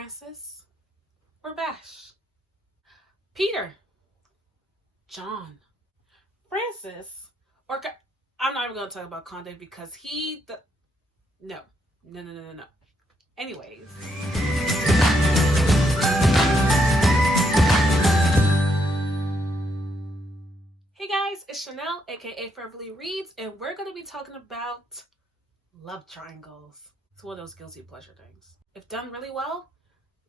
Francis or Bash? Peter, John, Francis, or I'm not even going to talk about Conde because no. Anyways. Hey guys, it's Chanel, aka Fervently Reads, and we're going to be talking about love triangles. It's one of those guilty pleasure things. If done really well,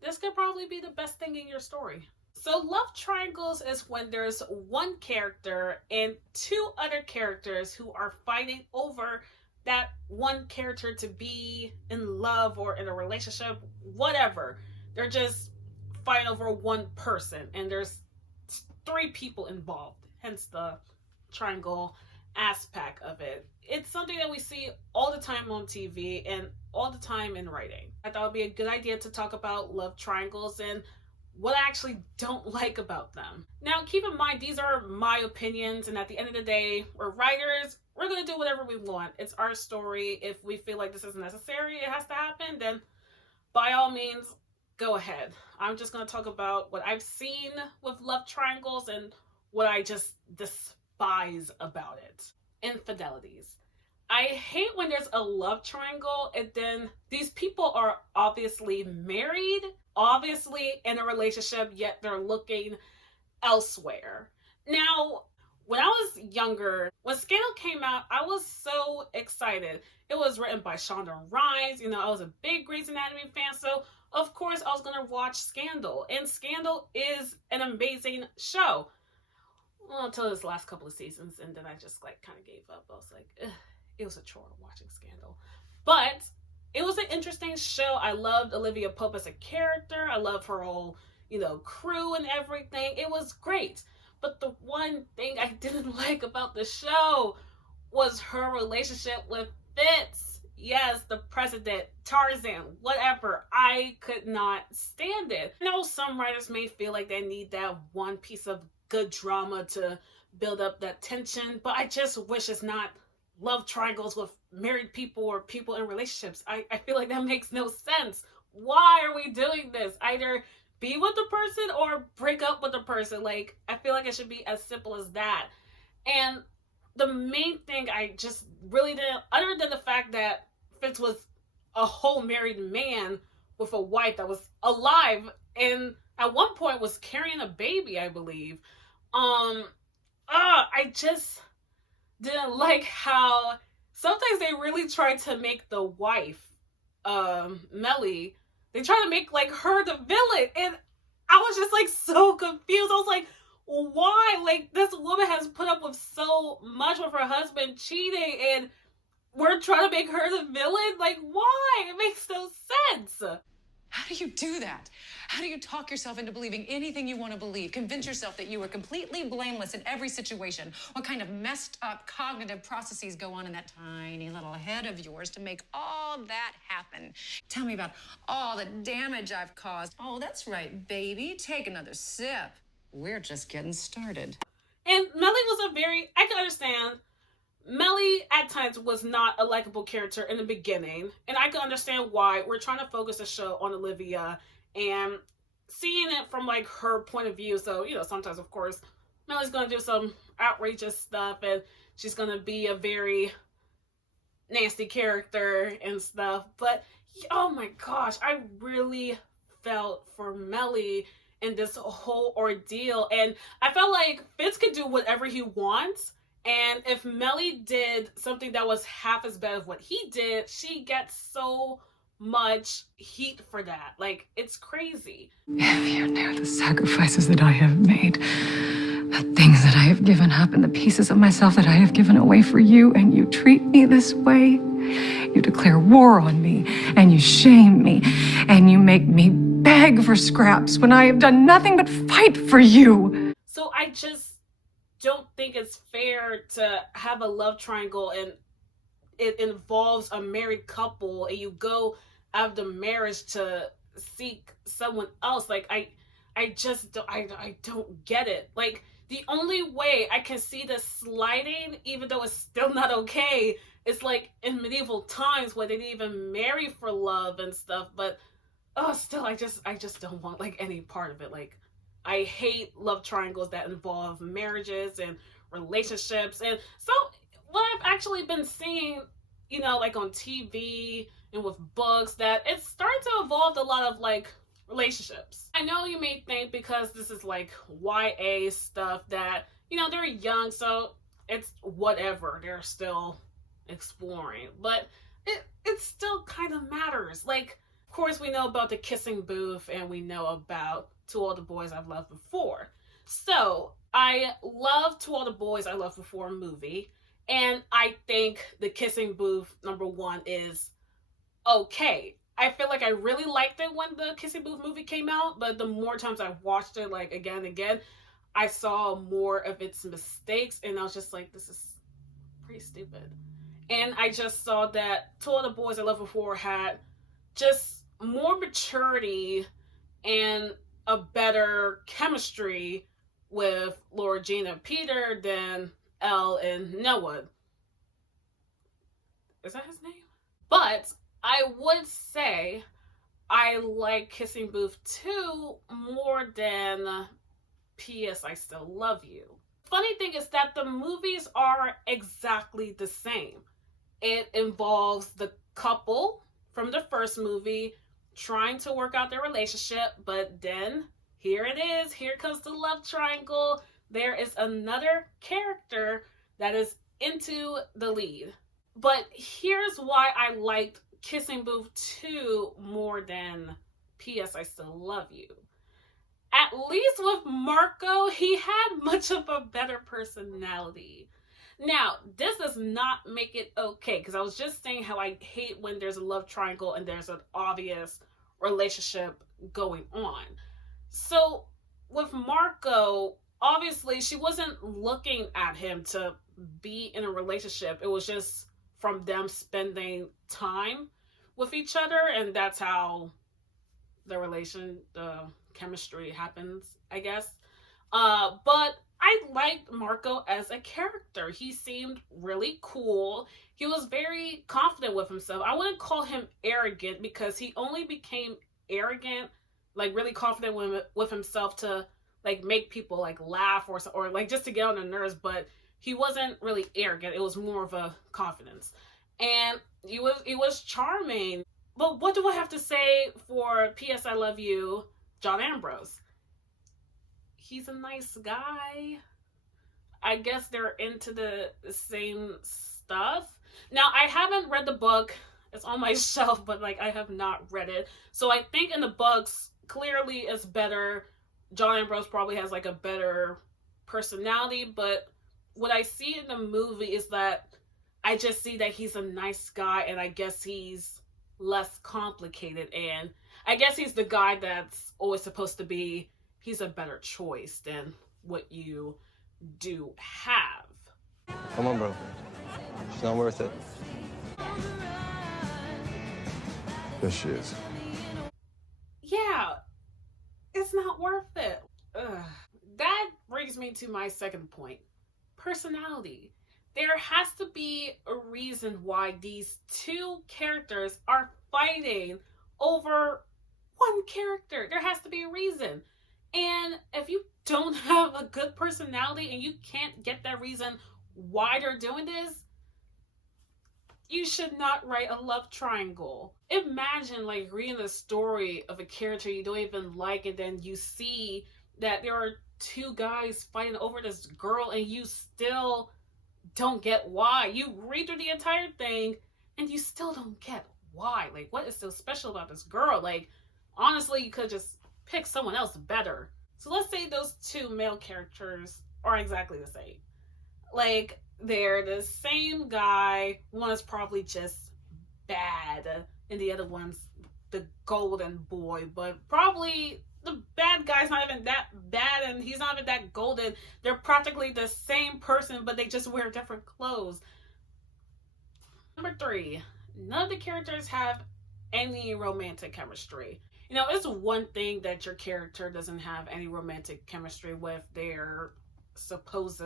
this could probably be the best thing in your story. So love triangles is when there's one character and two other characters who are fighting over that one character to be in love or in a relationship, whatever. They're just fighting over one person and there's three people involved, hence the triangle aspect of it. It's something that we see all the time on TV and all the time in writing. I thought it would be a good idea to talk about love triangles and what I actually don't like about them. Now, keep in mind, these are my opinions, and at the end of the day, we're writers. We're going to do whatever we want. It's our story. If we feel like this is necessary, it has to happen, then by all means, go ahead. I'm just going to talk about what I've seen with love triangles and what I just despise about it. Infidelities. I hate when there's a love triangle and then these people are obviously married, obviously in a relationship, yet they're looking elsewhere. Now, when I was younger, when Scandal came out, I was so excited. It was written by Shonda Rhimes. I was a big Grey's Anatomy fan, so of course I was going to watch Scandal. And Scandal is an amazing show. Well, until this last couple of seasons, and then I just kind of gave up. I was like, ugh. It was a chore watching Scandal. But it was an interesting show. I loved Olivia Pope as a character. I love her whole, crew and everything. It was great. But the one thing I didn't like about the show was her relationship with Fitz. Yes, the president, Tarzan, whatever. I could not stand it. I know some writers may feel like they need that one piece of good drama to build up that tension, but I just wish it's not love triangles with married people or people in relationships. I feel like that makes no sense. Why are we doing this? Either be with the person or break up with the person. I feel like it should be as simple as that. And the main thing I just really didn't, other than the fact that Fitz was a whole married man with a wife that was alive and at one point was carrying a baby, I believe. I just didn't like how sometimes they really try to make the wife, Melly, they try to make her the villain, and I was just so confused. I was like, why? This woman has put up with so much with her husband cheating, and we're trying to make her the villain? Why? It makes no sense. How do you do that? How do you talk yourself into believing anything you want to believe? Convince yourself that you are completely blameless in every situation. What kind of messed up cognitive processes go on in that tiny little head of yours to make all that happen? Tell me about all the damage I've caused. Oh, that's right, baby. Take another sip. We're just getting started. And Melly was I can understand Melly at times was not a likable character in the beginning, and I can understand why. We're trying to focus the show on Olivia and seeing it from her point of view. So, sometimes of course Melly's gonna do some outrageous stuff and she's gonna be a very nasty character and stuff. But oh my gosh, I really felt for Melly in this whole ordeal, and I felt like Fitz could do whatever he wants. And if Melly did something that was half as bad as what he did, she gets so much heat for that. It's crazy. If you knew the sacrifices that I have made, the things that I have given up, and the pieces of myself that I have given away for you, and you treat me this way, you declare war on me, and you shame me, and you make me beg for scraps when I have done nothing but fight for you. So I just don't think it's fair to have a love triangle and it involves a married couple and you go out of the marriage to seek someone else. I don't get it. The only way I can see this sliding, even though it's still not okay, it's in medieval times where they didn't even marry for love and stuff. But oh, still, I just don't want like any part of it. Like, I hate love triangles that involve marriages and relationships. And so, what I've actually been seeing, like on TV and with books, that it's starting to evolve a lot of like relationships. I know you may think because this is like YA stuff that, they're young, so it's whatever. They're still exploring. But it still kind of matters. Like, of course, we know about the kissing booth and we know about To All the Boys I've Loved Before. So, I love To All the Boys I Loved Before movie. And I think the kissing booth #1 is okay. I feel like I really liked it when the kissing booth movie came out, but the more times I watched it, like again and again, I saw more of its mistakes, and I was just like, this is pretty stupid. And I just saw that Two of the Boys I Loved Before had just more maturity and a better chemistry with Laura Jean and Peter than Elle and Noah. Is that his name? But I would say I like Kissing Booth 2 more than P.S. I Still Love You. Funny thing is that the movies are exactly the same. It involves the couple from the first movie trying to work out their relationship, but then here it is. Here comes the love triangle. There is another character that is into the lead. But here's why I liked Kissing Booth 2 more than P.S. I Still Love You. At least with Marco, he had much of a better personality. Now, this does not make it okay, because I was just saying how I hate when there's a love triangle and there's an obvious relationship going on. So, with Marco, obviously, she wasn't looking at him to be in a relationship. It was just from them spending time with each other, and that's how the chemistry happens, I guess. But I liked Marco as a character. He seemed really cool. He was very confident with himself. I wouldn't call him arrogant, because he only became arrogant, like really confident with himself to like make people like laugh or like just to get on their nerves. But he wasn't really arrogant. It was more of a confidence, and he was charming. But what do I have to say for P.S. I Love You, John Ambrose? He's a nice guy. I guess they're into the same stuff. Now, I haven't read the book. It's on my shelf, but like I have not read it. So I think in the books, clearly it's better. John Ambrose probably has like a better personality, but what I see in the movie is that I just see that he's a nice guy, and I guess he's less complicated, and I guess he's the guy that's always supposed to be, he's a better choice than what you do have. Come on, bro. It's not worth it. Yes, she is. Yeah, it's not worth it. Ugh. That brings me to my second point. Personality. There has to be a reason why these two characters are fighting over one character. There has to be a reason. And if you don't have a good personality and you can't get that reason why they're doing this, you should not write a love triangle. Imagine like reading the story of a character you don't even like, and then you see that there are two guys fighting over this girl, and you still don't get why. You read through the entire thing and you still don't get why. Like, what is so special about this girl? Like, honestly, you could just pick someone else better. So let's say those two male characters are exactly the same. Like, they're the same guy. One is probably just bad, and the other one's the golden boy. But probably the bad guy's not even that bad, and he's not even that golden. They're practically the same person, but they just wear different clothes. Number 3, none of the characters have any romantic chemistry. You know, it's one thing that your character doesn't have any romantic chemistry with their supposed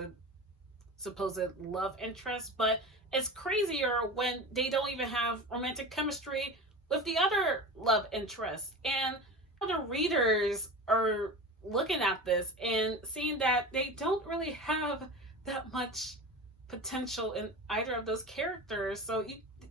love interest, but it's crazier when they don't even have romantic chemistry with the other love interests. And the readers are looking at this and seeing that they don't really have that much potential in either of those characters. So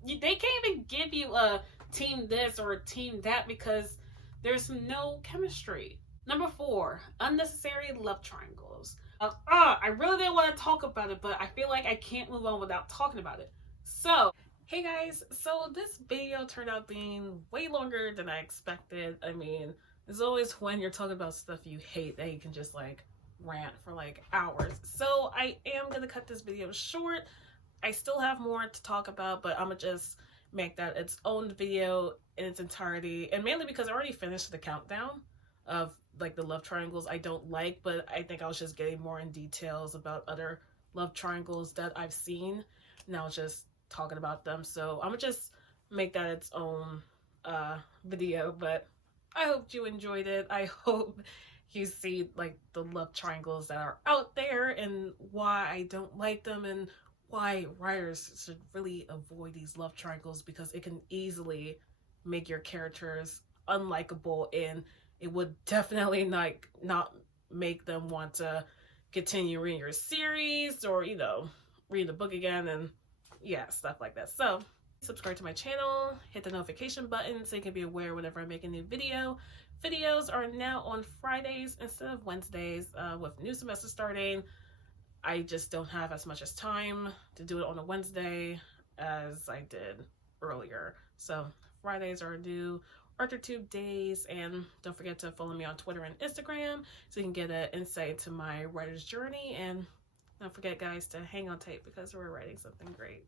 they can't even give you a team this or a team that because there's no chemistry. Number 4, unnecessary love triangles. I really didn't want to talk about it, but I feel like I can't move on without talking about it. So, hey guys, so this video turned out being way longer than I expected. I mean, there's always when you're talking about stuff you hate that you can just like rant for like hours. So I am gonna cut this video short. I still have more to talk about, but I'm gonna just make that its own video in its entirety, and mainly because I already finished the countdown of like the love triangles I don't like, but I think I was just getting more in details about other love triangles that I've seen, and I was just talking about them. So I'm gonna just make that its own video, but I hope you enjoyed it. I hope you see like the love triangles that are out there and why I don't like them, and why writers should really avoid these love triangles, because it can easily make your characters unlikable, and it would definitely not make them want to continue reading your series, or read the book again, and yeah, stuff like that. So subscribe to my channel, hit the notification button so you can be aware whenever I make a new video. Videos are now on Fridays instead of Wednesdays. With new semester starting, I just don't have as much as time to do it on a Wednesday as I did earlier. So Fridays are new ArthurTube days, and don't forget to follow me on Twitter and Instagram so you can get an insight into my writer's journey. And don't forget, guys, to hang on tight because we're writing something great.